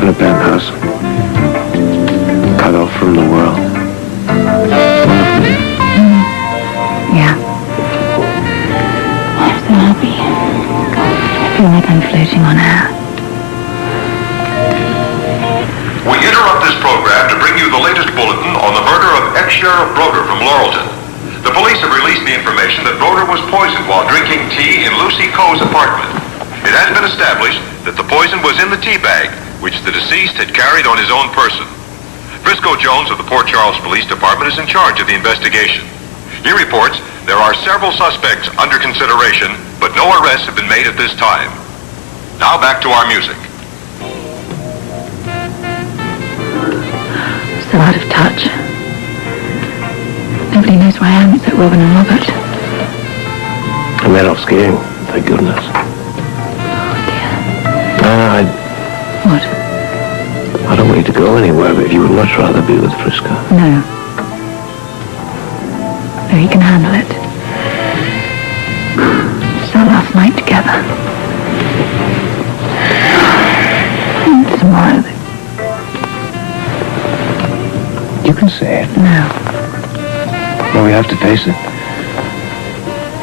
up in a penthouse. Cut off from the world. Wonderful. Yeah. I'm so happy. I feel like I'm floating on air. We interrupt this program to bring you the latest bulletin on the murder of ex-Sheriff Broder from Laurelton. The police have released the information that Broder was poisoned while drinking tea in Lucy Coe's apartment. It has been established that the poison was in the tea bag, which the deceased had carried on his own person. Frisco Jones of the Port Charles Police Department is in charge of the investigation. He reports there are several suspects under consideration, but no arrests have been made at this time. Now back to our music. So out of touch. Nobody knows where I am except Robin and Robert. I made off skiing, thank goodness. Oh, dear. What? I don't want you to go anywhere, but if you would much rather be with Frisco. No. No, he can handle it. It's our last night together. And tomorrow. You can say it. No. No, we have to face it.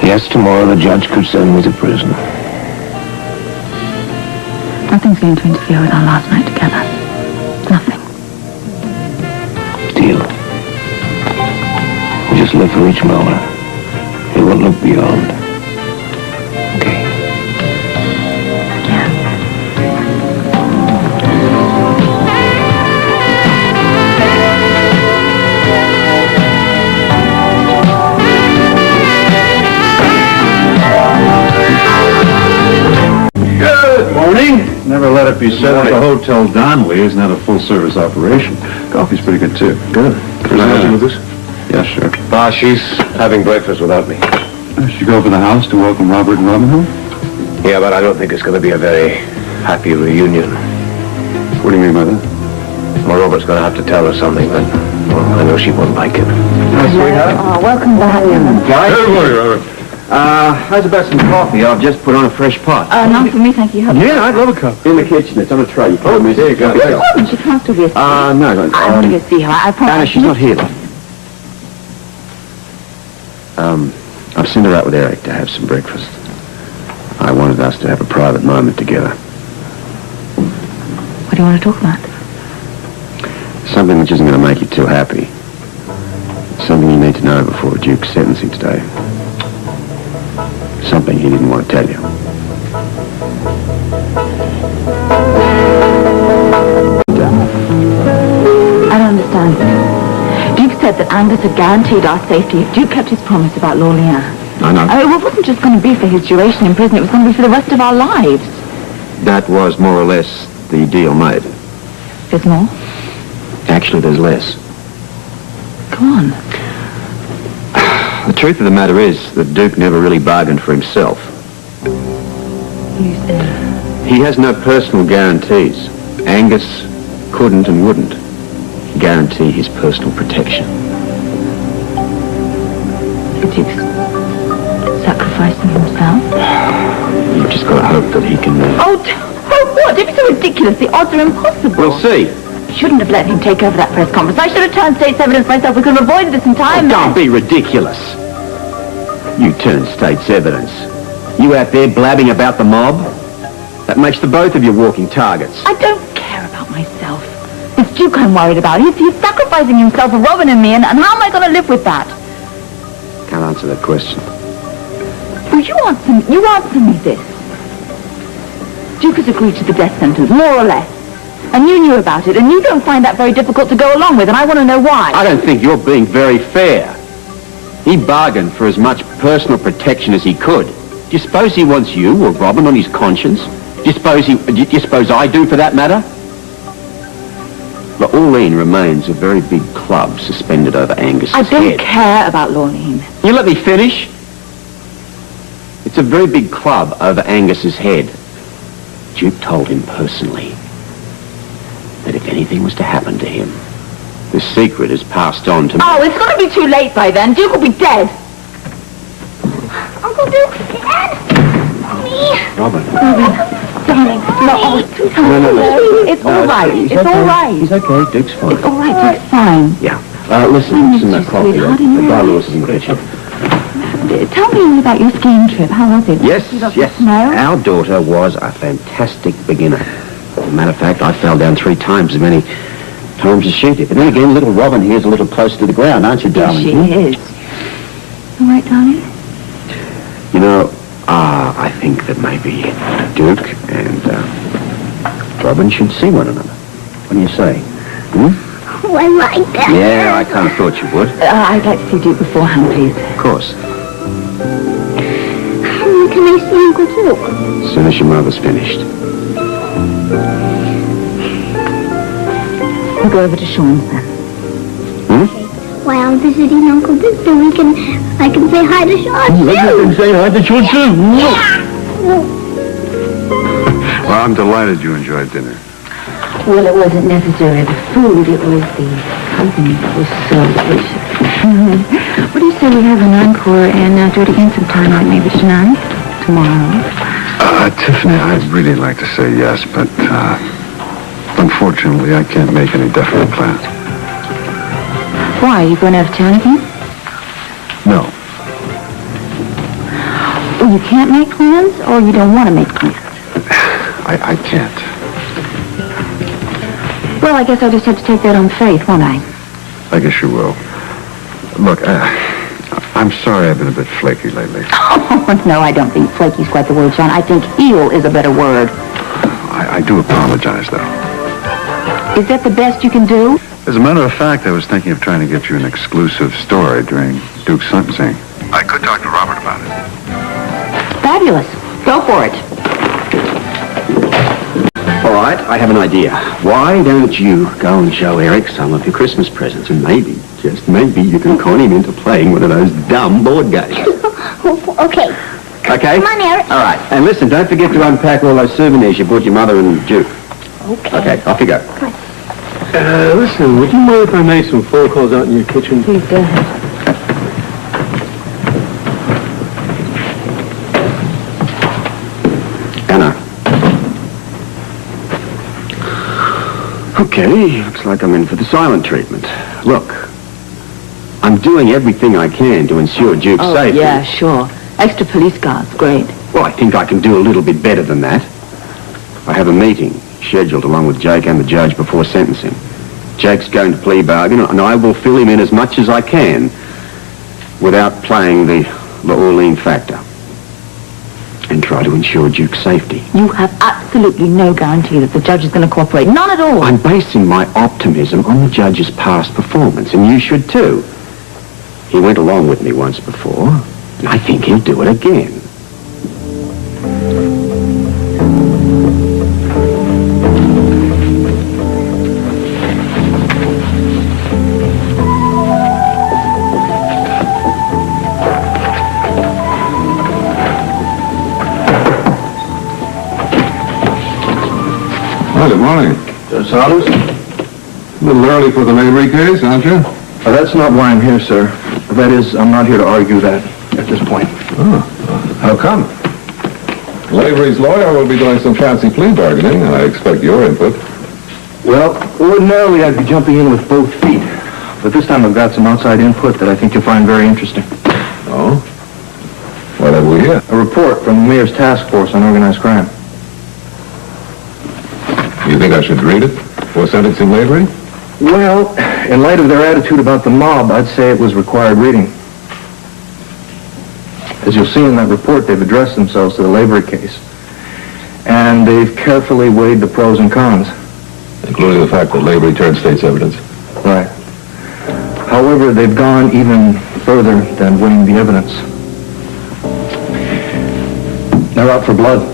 Yes, tomorrow the judge could send me to prison. Nothing's going to interfere with our last night together. Nothing. Deal. We just live for each moment. We won't look beyond. Okay. Yeah. Good morning. Never let it be said that the Hotel Donnelly isn't at a full-service operation. Coffee's pretty good, too. Good. Can I help you with this? Yeah, sure. Boss, she's having breakfast without me. Should you go over the house to welcome Robert and Robin home? Yeah, but I don't think it's going to be a very happy reunion. What do you mean by that? Well, Robert's going to have to tell her something that, well, I know she won't like it. Sweetheart. Oh, welcome back. Good morning, Robert. How's about some coffee? I've just put on a fresh pot. None for me, thank you. Yeah, I'd love a cup. In the kitchen. It's on a tray. You Oh, there you go. She can't still be asleep. No, no. I'm going to go see her. I promise. Anna, she's not here, love. I've sent her out with Eric to have some breakfast. I wanted us to have a private moment together. What do you want to talk about? Something which isn't going to make you too happy. Something you need to know before Duke's sentencing today. Something he didn't want to tell you. I don't understand. Duke said that Angus had guaranteed our safety if Duke kept his promise about Lorlean. I know. It wasn't just going to be for his duration in prison, it was going to be for the rest of our lives. That was more or less the deal made. There's more? Actually, there's less. Go on. The truth of the matter is that Duke never really bargained for himself. You say? He has no personal guarantees. Angus couldn't and wouldn't guarantee his personal protection. Duke's sacrificing himself? You've just got to hope that he can... Oh, what? It'd be so ridiculous. The odds are impossible. We'll see. I shouldn't have let him take over that press conference. I should have turned state's evidence myself. We could have avoided this entire mess. Don't be ridiculous. You turned state's evidence. You out there blabbing about the mob? That makes the both of you walking targets. I don't care about myself. It's Duke I'm worried about. He's sacrificing himself for Robin and me, and how am I going to live with that? Can't answer that question. Well, you answer me this. Duke has agreed to the death sentence, more or less. And you knew about it, and you don't find that very difficult to go along with, and I want to know why. I don't think you're being very fair. He bargained for as much personal protection as he could. Do you suppose he wants you or Robin on his conscience? Do you suppose I do, for that matter? But Lorlean remains a very big club suspended over Angus's head. I don't care about Lorlean. You let me finish? It's a very big club over Angus's head. Duke told him personally that if anything was to happen to him, the secret is passed on to me. Oh, it's going to be too late by then. Duke will be dead. Uncle Duke's dead. Me. Robin. Robin, darling. No, it's all right. It's all right. He's okay. Duke's fine. It's all right. Duke's fine. Yeah. Listen, I miss some you, coffee. sweetheart, The and you're bar right. Lewis is in the kitchen. Tell me all about your skiing trip. How was it? Yes, You got yes. the snow? Our daughter was a fantastic beginner. As a matter of fact, I fell down 3 times as many times as she did. But then again, little Robin here's a little closer to the ground, aren't you, Yes, darling? she is. All right, darling? You know, I think that maybe Duke and Robin should see one another. What do you say? Hmm? Oh, I like that. Yeah, I kind of thought you would. I'd like to see Duke beforehand, please. Of course. Can I see Uncle Duke? As soon as your mother's finished. We'll go over to Sean's then. While I'm visiting Uncle Duke, then I can say hi to Sean, too. Say hi to Sean too. Well, I'm delighted you enjoyed dinner. Well, it wasn't necessarily the food. It was the company that was so delicious. What do you say we have an encore and do it again sometime, like maybe tonight? Tomorrow? Tiffany, I'd really like to say yes, but unfortunately, I can't make any definite plans. Why? Are you going out of town again? No. Well, you can't make plans, or you don't want to make plans? I can't. Well, I guess I'll just have to take that on faith, won't I? I guess you will. Look, I'm sorry I've been a bit flaky lately. Oh, no, I don't think flaky's quite the word, John. I think eel is a better word. I do apologize, though. Is that the best you can do? As a matter of fact, I was thinking of trying to get you an exclusive story during Duke's sentencing. I could talk to Robert about it. Fabulous. Go for it. All right, I have an idea. Why don't you go and show Eric some of your Christmas presents, and maybe, just maybe, you can con him into playing one of those dumb board games. Okay. Okay? Come on, Eric. All right, and listen, don't forget to unpack all those souvenirs you bought your mother and Duke. Okay. Okay, off you go. Listen, would you mind if I made some phone calls out in your kitchen? Please go ahead. Anna. Okay, looks like I'm in for the silent treatment. Look, I'm doing everything I can to ensure Duke's safety. Yeah, sure. Extra police guards, great. Well, I think I can do a little bit better than that. I have a meeting scheduled along with Jake and the judge before sentencing. Jake's going to plea bargain, and I will fill him in as much as I can without playing the Orlean factor and try to ensure Duke's safety. You have absolutely no guarantee that the judge is going to cooperate. None at all. I'm basing my optimism on the judge's past performance, and you should too. He went along with me once before, and I think he'll do it again. Well, good morning. Judge Saunders? A little early for the Lavery case, aren't you? That's not why I'm here, sir. That is, I'm not here to argue that at this point. Oh, how come? Lavery's lawyer will be doing some fancy plea bargaining, and I expect your input. Well, ordinarily I'd be jumping in with both feet. But this time I've got some outside input that I think you'll find very interesting. Oh? What have we here? A report from the Mayor's Task Force on Organized Crime. You think I should read it for sentencing Lavery? Well, in light of their attitude about the mob, I'd say it was required reading. As you'll see in that report, they've addressed themselves to the Lavery case. And they've carefully weighed the pros and cons. Including the fact that Lavery turned state's evidence. Right. However, they've gone even further than weighing the evidence. They're out for blood.